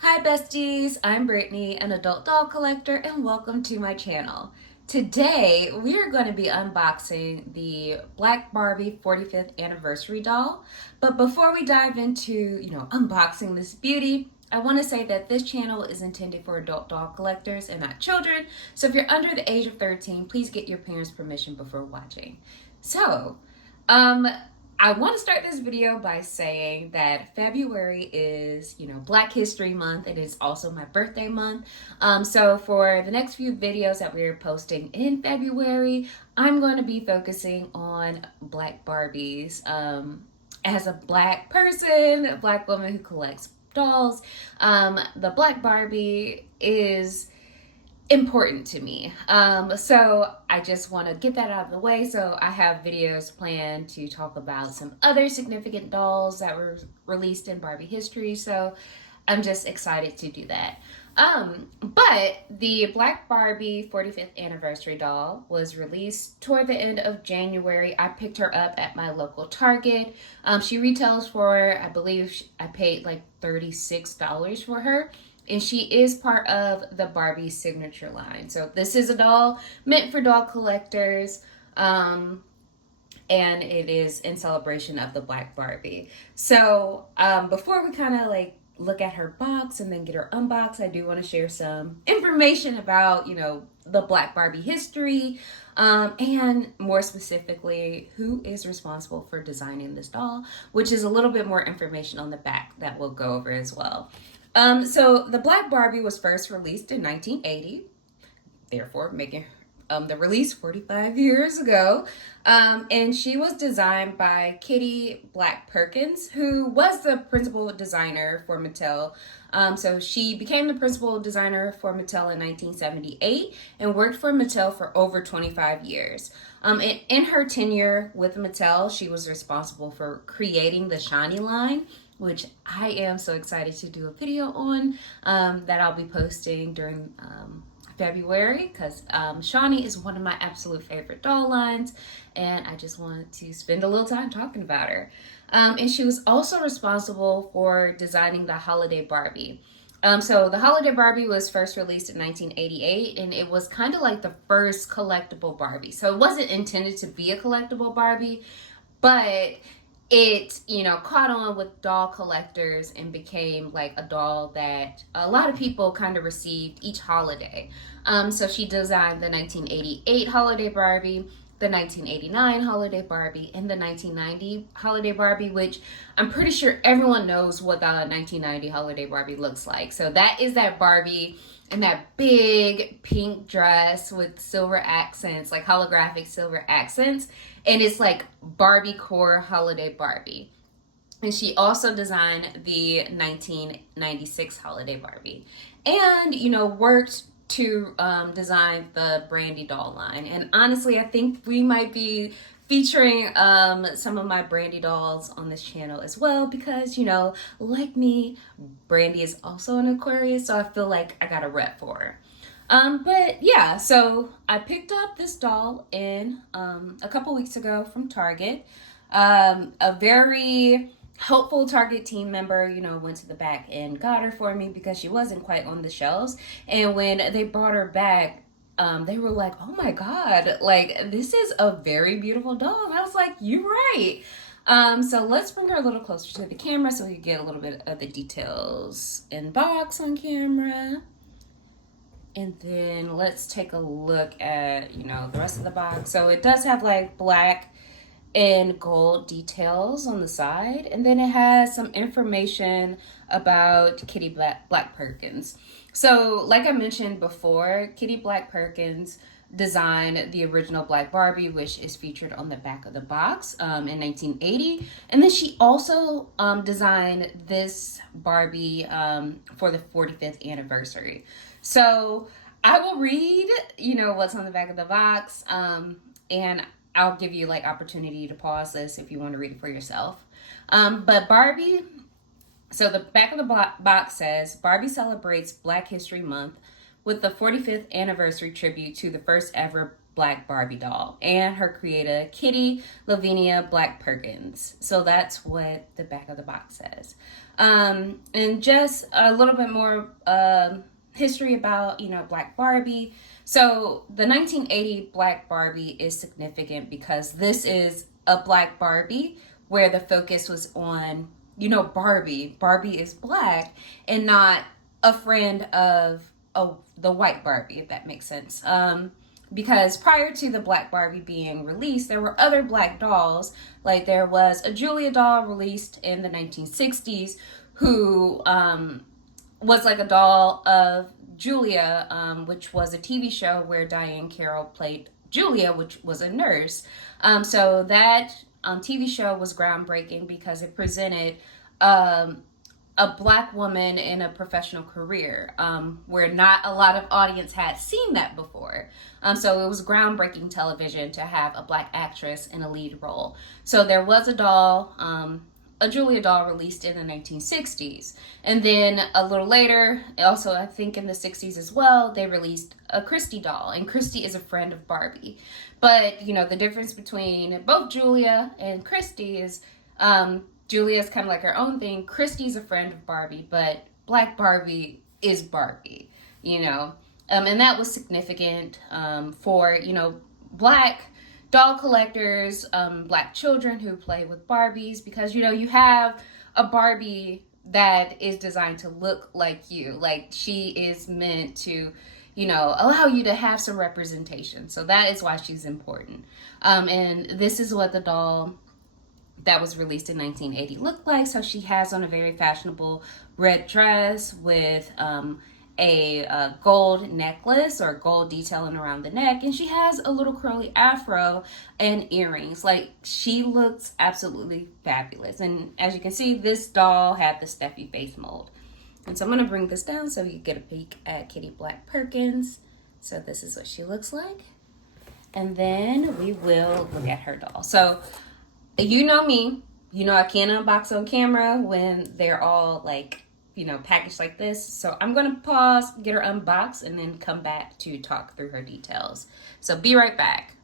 Hi besties, I'm Brittany, an adult doll collector, and welcome to my channel. Today, we are going to be unboxing the Black Barbie 45th anniversary doll. But before we dive into, unboxing this beauty, I want to say that this channel is intended for adult doll collectors and not children. So if you're under the age of 13, please get your parents' permission before watching. So, um, I want to start this video by saying that February is, Black History Month. It is also my birthday month. So for the next few videos that we're posting in February, I'm going to be focusing on Black Barbies. As a Black person, a Black woman who collects dolls, the Black Barbie is important to me. So I just want to get that out of the way. So I have videos planned to talk about some other significant dolls that were released in Barbie history. So I'm just excited to do that. But the Black Barbie 45th anniversary doll was released toward the end of January. I picked her up at my local Target. She retails for, I believe I paid like $36 for her. And she is part of the Barbie Signature line. So this is a doll meant for doll collectors. And it is in celebration of the Black Barbie. So before we kind of like look at her box and then get her unboxed, I do want to share some information about, the Black Barbie history, and more specifically, who is responsible for designing this doll, which is a little bit more information on the back that we'll go over as well. So the Black Barbie was first released in 1980, therefore making the release 45 years ago. And she was designed by Kitty Black Perkins, who was the principal designer for Mattel. So she became the principal designer for Mattel in 1978 and worked for Mattel for over 25 years. In her tenure with Mattel, she was responsible for creating the Shiny line, which I am so excited to do a video on, that I'll be posting during February, because Shani is one of my absolute favorite doll lines, and I just wanted to spend a little time talking about her. And she was also responsible for designing the Holiday Barbie. So the Holiday Barbie was first released in 1988, and it was kind of like the first collectible Barbie. So it wasn't intended to be a collectible Barbie, but it, caught on with doll collectors and became like a doll that a lot of people kind of received each holiday. So she designed the 1988 Holiday Barbie, the 1989 Holiday Barbie, and the 1990 Holiday Barbie, which I'm pretty sure everyone knows what the 1990 Holiday Barbie looks like. So that is that Barbie in that big pink dress with silver accents, like holographic silver accents. And it's like Barbie core Holiday Barbie. And she also designed the 1996 Holiday Barbie. And, worked to design the Brandy doll line. And honestly, I think we might be featuring some of my Brandy dolls on this channel as well, because, like me, Brandy is also an Aquarius, so I feel like I got a rep for her. But yeah, so I picked up this doll in a couple weeks ago from Target. A very helpful Target team member, went to the back and got her for me because she wasn't quite on the shelves. And when they brought her back, they were like, oh my God, like this is a very beautiful doll. And I was like, you're right. So let's bring her a little closer to the camera so we can get a little bit of the details in box on camera. And then let's take a look at, the rest of the box. So it does have like black and gold details on the side. And then it has some information about Kitty Black Perkins. So like I mentioned before, Kitty Black Perkins designed the original Black Barbie, which is featured on the back of the box in 1980. And then she also designed this Barbie for the 45th anniversary. So I will read, what's on the back of the box, and I'll give you like opportunity to pause this if you want to read it for yourself. But Barbie, so the back of the box says, Barbie celebrates Black History Month with the 45th anniversary tribute to the first ever Black Barbie doll and her creator, Kitty Lavinia Black Perkins. So that's what the back of the box says. And just a little bit more history about, Black Barbie. So the 1980 Black Barbie is significant because this is a Black Barbie where the focus was on, Barbie. Barbie is black and not a friend of the white Barbie, if that makes sense. Because prior to the Black Barbie being released, there were other black dolls. Like there was a Julia doll released in the 1960s who was like a doll of Julia, which was a TV show where Diane Carroll played Julia, which was a nurse. So that TV show was groundbreaking because it presented a black woman in a professional career, where not a lot of audience had seen that before. So it was groundbreaking television to have a black actress in a lead role. So there was a doll, a Julia doll released in the 1960s. And then a little later, also I think in the 60s as well, they released a Christy doll. And Christy is a friend of Barbie. But, the difference between both Julia and Christy is Julia's kind of like her own thing. Christy's a friend of Barbie, but Black Barbie is Barbie, and that was significant for, black doll collectors, black children who play with Barbies, because, you have a Barbie that is designed to look like you. Like she is meant to, allow you to have some representation. So that is why she's important. And this is what the doll that was released in 1980 looked like. So she has on a very fashionable red dress with a gold necklace or gold detailing around the neck, and she has a little curly afro and earrings. Like she looks absolutely fabulous. And as you can see, this doll had the Steffi face mold. And so I'm going to bring this down so you get a peek at Kitty Black Perkins. So this is what she looks like. And then we will look at her doll. So you know me, I can't unbox on camera when they're all like, packaged like this. So I'm going to pause, get her unboxed, and then come back to talk through her details. So be right back.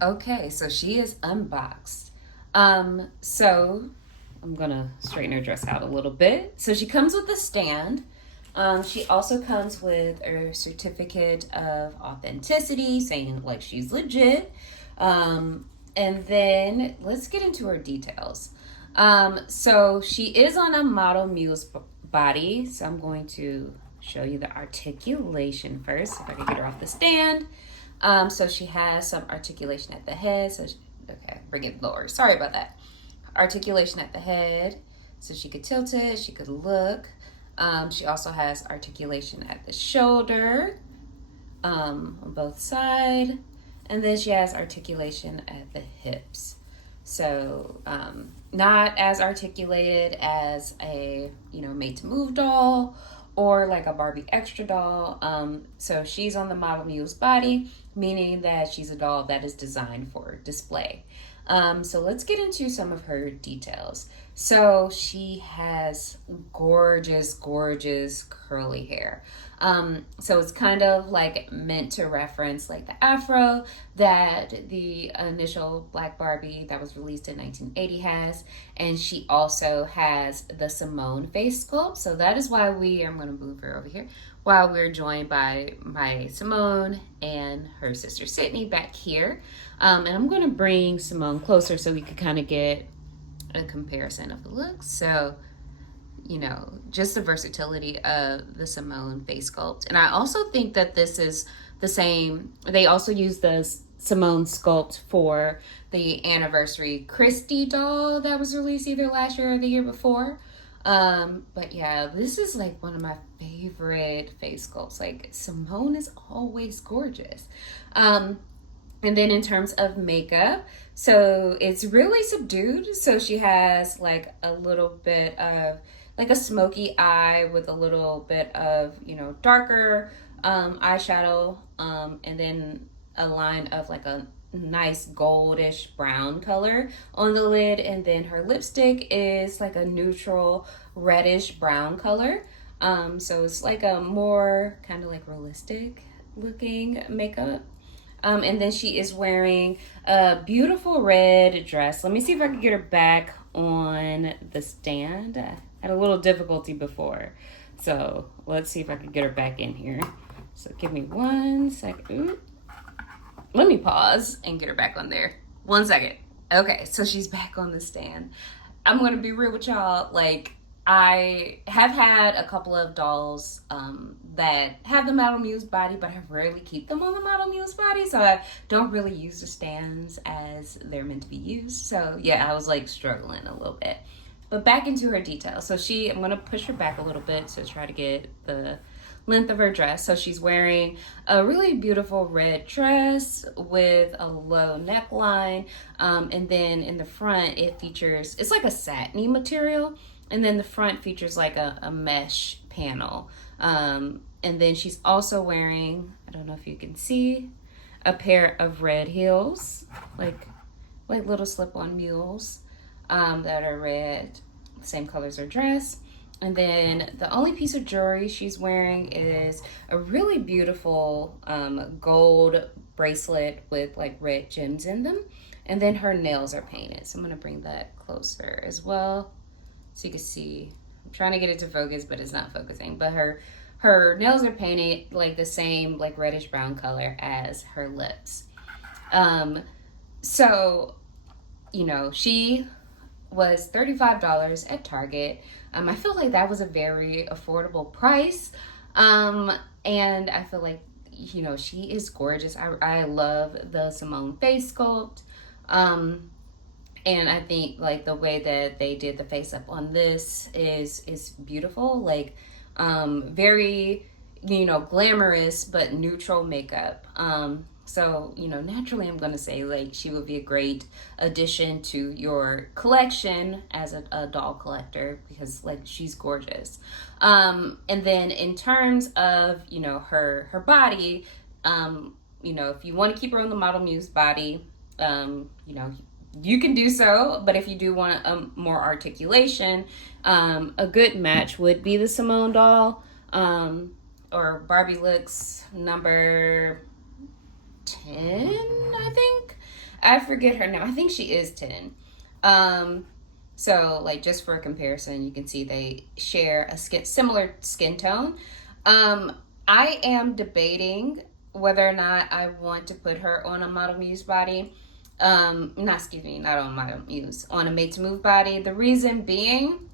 Okay, so she is unboxed. So I'm going to straighten her dress out a little bit. So she comes with a stand. She also comes with a certificate of authenticity saying like she's legit. And then let's get into her details. So she is on a model muse body. So I'm going to show you the articulation first, if I can get her off the stand. So she has some articulation at the head. So okay, bring it lower. Sorry about that. Articulation at the head. So she could tilt it, she could look. She also has articulation at the shoulder, on both sides. And then she has articulation at the hips. So not as articulated as a, made to move doll or like a Barbie extra doll. So she's on the model muse body, meaning that she's a doll that is designed for display. So let's get into some of her details. So she has gorgeous, gorgeous curly hair. So it's kind of like meant to reference like the afro that the initial Black Barbie that was released in 1980 has. And she also has the Simone face sculpt. So that is why I'm going to move her over here, while we're joined by my Simone and her sister Sydney back here. And I'm going to bring Simone closer so we could kind of get a comparison of the looks. So, just the versatility of the Simone face sculpt. And I also think that this is the same. They also use the Simone sculpt for the anniversary Christy doll that was released either last year or the year before. But yeah, this is like one of my favorite face sculpts. Like Simone is always gorgeous. And then in terms of makeup, so it's really subdued. So she has like a little bit of like a smoky eye with a little bit of, darker eyeshadow, and then a line of like a nice goldish brown color on the lid. And then her lipstick is like a neutral reddish brown color. So it's like a more kind of like realistic looking makeup. And then she is wearing a beautiful red dress. Let me see if I can get her back on the stand. I had a little difficulty before. So let's see if I can get her back in here. So give me 1 second. Ooh. Let me pause and get her back on there. 1 second. Okay, so she's back on the stand. I'm gonna be real with y'all. Like, I have had a couple of dolls that have the Model Muse body, but I rarely keep them on the Model Muse body, so I don't really use the stands as they're meant to be used. So yeah, I was like struggling a little bit. But back into her details. So I'm gonna push her back a little bit to try to get the length of her dress. So she's wearing a really beautiful red dress with a low neckline. And then in the front, it's like a satiny material. And then the front features like a mesh panel. And then she's also wearing, I don't know if you can see, a pair of red heels, like little slip-on mules that are red, same color as her dress. And then the only piece of jewelry she's wearing is a really beautiful gold bracelet with like red gems in them. And then her nails are painted. So I'm gonna bring that closer as well so you can see. I'm trying to get it to focus, but it's not focusing. But her nails are painted like the same like reddish brown color as her lips. So, you know, she was $35 at Target. I feel like that was a very affordable price. And I feel like, you know, she is gorgeous. I love the Simone face sculpt. And I think like the way that they did the face up on this is beautiful. Like, very, you know, glamorous, but neutral makeup. So, you know, naturally I'm going to say like she would be a great addition to your collection as a doll collector because like she's gorgeous. And then in terms of, you know, her body, you know, if you want to keep her on the Model Muse body, you know, you can do so. But if you do want more articulation, a good match would be the Simone doll, or Barbie Looks number 10, I think. I forget her now. I think she is 10. So like just for a comparison, you can see they share a similar skin tone. I am debating whether or not I want to put her on a Model Muse body. Not on Model Muse, on a Made to Move body. The reason being,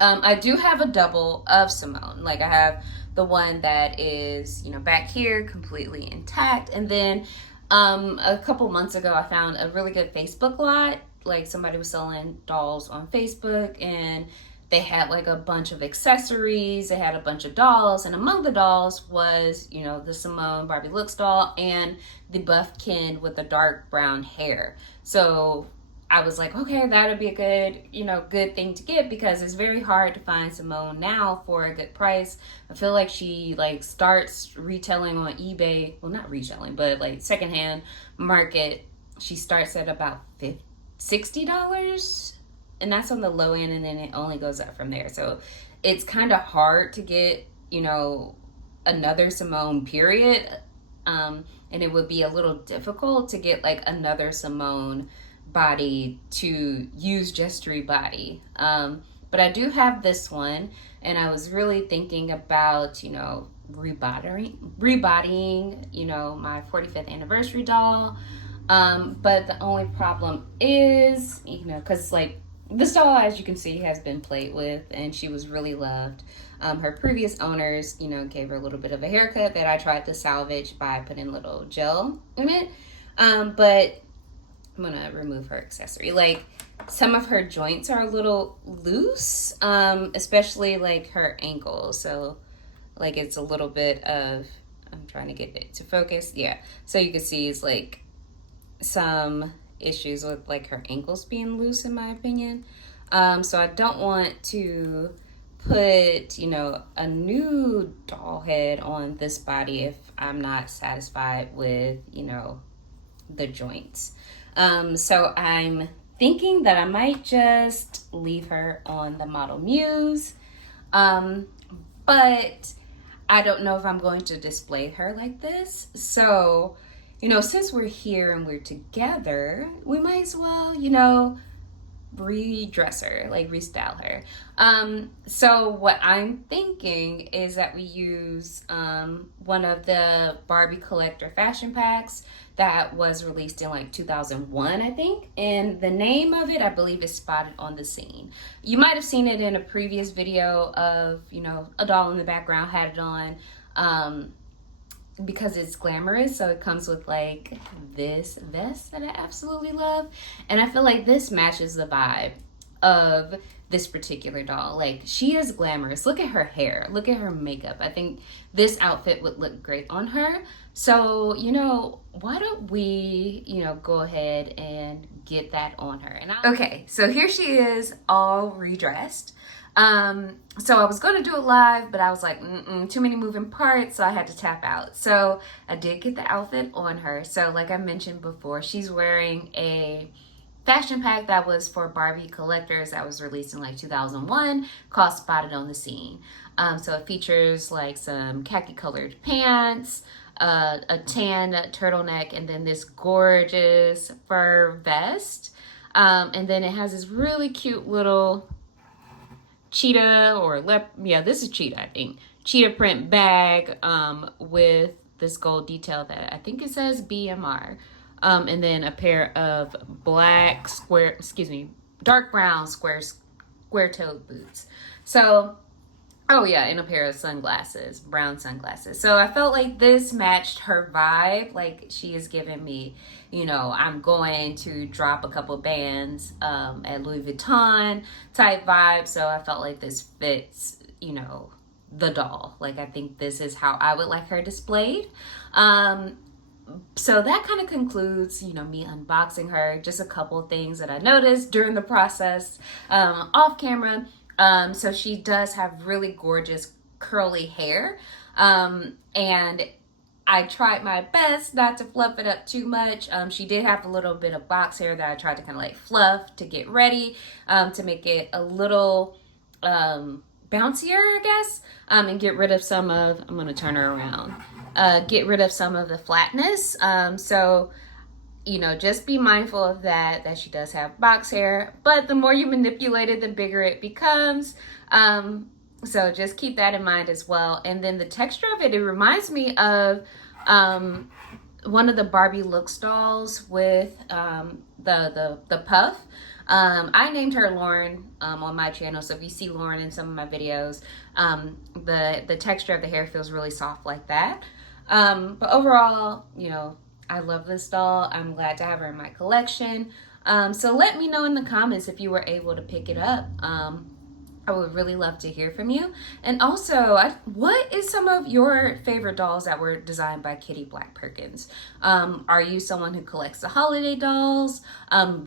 I do have a double of Simone. Like I have the one that is, you know, back here completely intact. And then a couple months ago, I found a really good Facebook lot. Like somebody was selling dolls on Facebook and they had like a bunch of accessories. They had a bunch of dolls. And among the dolls was, you know, the Simone Barbie Looks doll and the buff Ken with the dark brown hair. So I was like, okay, that would be a good, you know, good thing to get because it's very hard to find Simone now for a good price. I feel like she like starts retailing on eBay. Well, not retailing, but like secondhand market. She starts at about $60. And that's on the low end, and then it only goes up from there. So it's kind of hard to get, you know, another Simone period. And it would be a little difficult to get like another Simone body to use gestury body. But I do have this one, and I was really thinking about, you know, rebodying, you know, my 45th anniversary doll. But the only problem is, you know, because like this doll, as you can see, has been played with and she was really loved. Her previous owners, you know, gave her a little bit of a haircut that I tried to salvage by putting a little gel in it. But I'm gonna remove her accessory. Like some of her joints are a little loose, especially like her ankles. So like it's a little bit of, I'm trying to get it to focus. Yeah. So you can see it's like some issues with like her ankles being loose in my opinion. So I don't want to put, you know, a new doll head on this body if I'm not satisfied with, you know, the joints. So I'm thinking that I might just leave her on the Model Muse. But I don't know if I'm going to display her like this. So, you know, since we're here and we're together, we might as well, you know, redress her, like restyle her. So what I'm thinking is that we use one of the Barbie collector fashion packs that was released in like 2001, I think. And the name of it, I believe, is Spotted on the Scene. You might have seen it in a previous video of, you know, a doll in the background had it on. Because it's glamorous, so it comes with like this vest that I absolutely love, and I feel like this matches the vibe of this particular doll. Like, she is glamorous. Look at her hair, look at her makeup. I think this outfit would look great on her. So, you know, why don't we, you know, go ahead and get that on her. Okay, so here she is, all redressed. So I was going to do it live, but I was like, too many moving parts, so I had to tap out. So I did get the outfit on her. So like I mentioned before, she's wearing a fashion pack that was for Barbie collectors that was released in like 2001 called Spotted on the Scene. So it features like some khaki colored pants, a tan turtleneck, and then this gorgeous fur vest. And then it has this really cute little cheetah or this is cheetah, I think, cheetah print bag with this gold detail that I think it says BMR, and then a pair of dark brown square-toed boots. So oh yeah, and a pair of sunglasses, brown sunglasses. So I felt like this matched her vibe. Like, she is giving me, you know, I'm going to drop a couple bands at Louis Vuitton type vibe. So I felt like this fits, you know, the doll. Like, I think this is how I would like her displayed. So that kind of concludes, you know, me unboxing her. Just a couple things that I noticed during the process off camera. So she does have really gorgeous curly hair, and I tried my best not to fluff it up too much. She did have a little bit of box hair that I tried to kind of like fluff to get ready, to make it a little bouncier, I guess, and get rid of some of, I'm going to turn her around, get rid of some of the flatness. So, you know, just be mindful of that she does have box hair, but the more you manipulate it, the bigger it becomes. So just keep that in mind as well. And then the texture of it, it reminds me of one of the Barbie Looks dolls with the puff. I named her Lauren on my channel, so if you see Lauren in some of my videos, the texture of the hair feels really soft like that. But overall, you know, I love this doll. I'm glad to have her in my collection. So let me know in the comments if you were able to pick it up. I would really love to hear from you. And also, what is some of your favorite dolls that were designed by Kitty Black Perkins? Are you someone who collects the holiday dolls?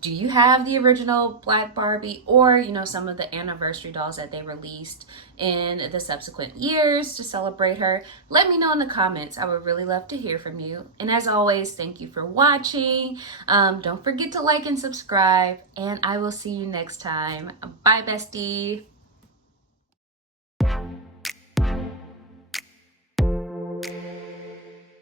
Do you have the original Black Barbie, or, you know, some of the anniversary dolls that they released in the subsequent years to celebrate her? Let me know in the comments. I would really love to hear from you. And as always, thank you for watching. Don't forget to like and subscribe, and I will see you next time. Bye, bestie.